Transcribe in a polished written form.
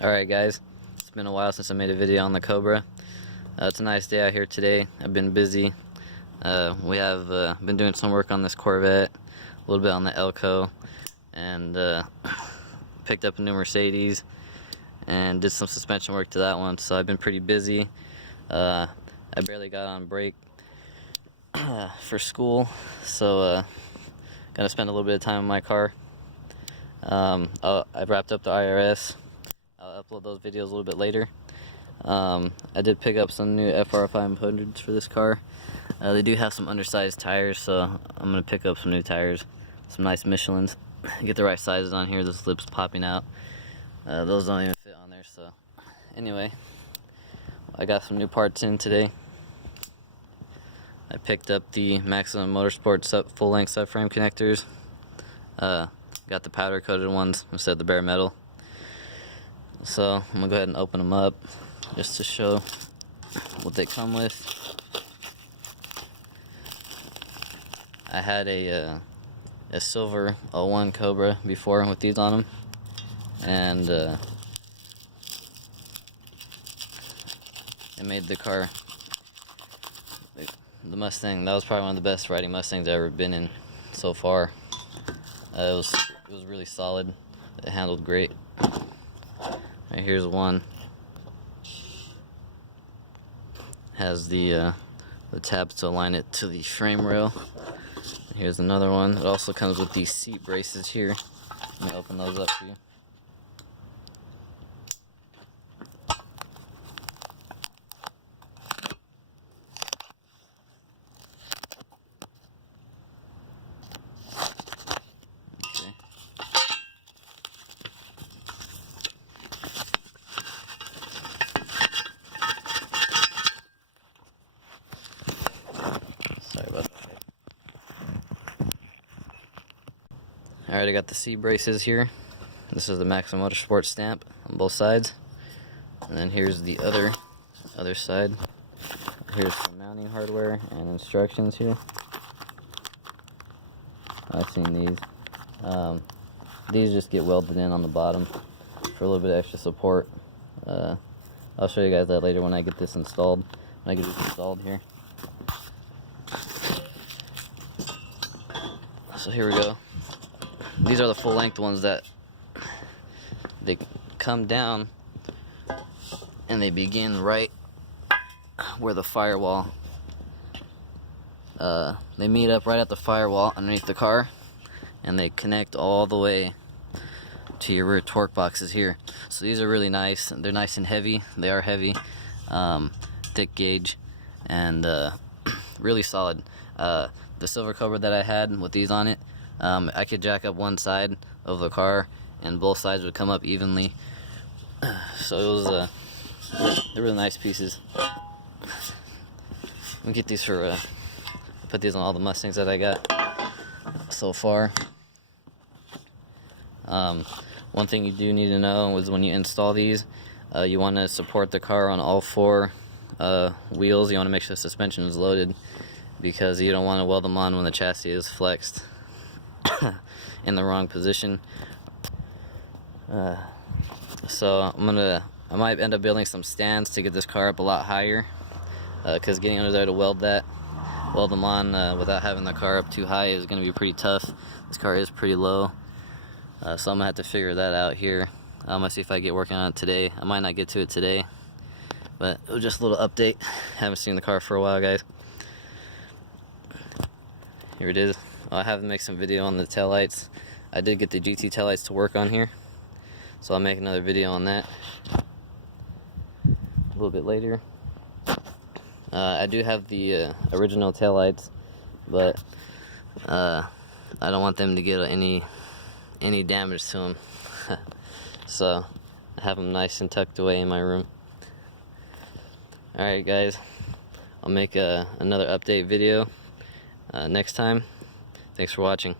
Alright guys, it's been a while since I made a video on the Cobra. It's a nice day out here today. I've been busy. We have been doing some work on this Corvette, a little bit on the Elko, and picked up a new Mercedes and did some suspension work to that one, so I've been pretty busy. I barely got on break for school, so gotta spend a little bit of time in my car. I wrapped up the IRS. I'll upload those videos a little bit later. I did pick up some new FR 500s for this car. They do have some undersized tires, so I'm going to pick up some new tires, some nice Michelins. Get the right sizes on here. This lip's popping out. Those don't even fit on there, so anyway, I got some new parts in today. I picked up the Maximum Motorsports full-length subframe connectors. Got the powder-coated ones instead of the bare metal. So I'm gonna go ahead and open them up just to show what they come with. I had a silver 01 Cobra before with these on them, and it made the car, the Mustang, that was probably one of the best riding Mustangs I've ever been in so far. It was really solid. It handled great. Right, here's one. Has the tabs to align it to the frame rail. Here's another one. It also comes with these seat braces here. Let me open those up for you. Sorry about that. Alright, I got the seat braces here. This is the Maximum Motorsports stamp on both sides. And then here's the other side. Here's some mounting hardware and instructions here. I've seen these. These just get welded in on the bottom for a little bit of extra support. I'll show you guys that later when I get this installed. When I get this installed here. So here we go. These are the full length ones that they come down and they begin right where the firewall, they meet up right at the firewall underneath the car, and they connect all the way to your rear torque boxes here. So these are really nice. They're nice and heavy. They are heavy, thick gauge, and really solid. The silver Cobra that I had with these on it, I could jack up one side of the car and both sides would come up evenly. So it was they're really nice pieces. We get these for put these on all the Mustangs that I got so far. One thing you do need to know is when you install these, you want to support the car on all four wheels. You want to make sure the suspension is loaded, because you don't want to weld them on when the chassis is flexed in the wrong position. So I might end up building some stands to get this car up a lot higher, because getting under there to weld them on without having the car up too high is going to be pretty tough. This car is pretty low, so I'm going to have to figure that out here. I'm going to see if I get working on it today. I might not get to it today, but it was just a little update. Haven't seen the car for a while, guys. Here it is. I have to make some video on the taillights. I did get the GT taillights to work on here, so I'll make another video on that a little bit later. I do have the original taillights, but I don't want them to get any damage to them. So I have them nice and tucked away in my room. Alright guys, I'll make another update video next time. Thanks for watching.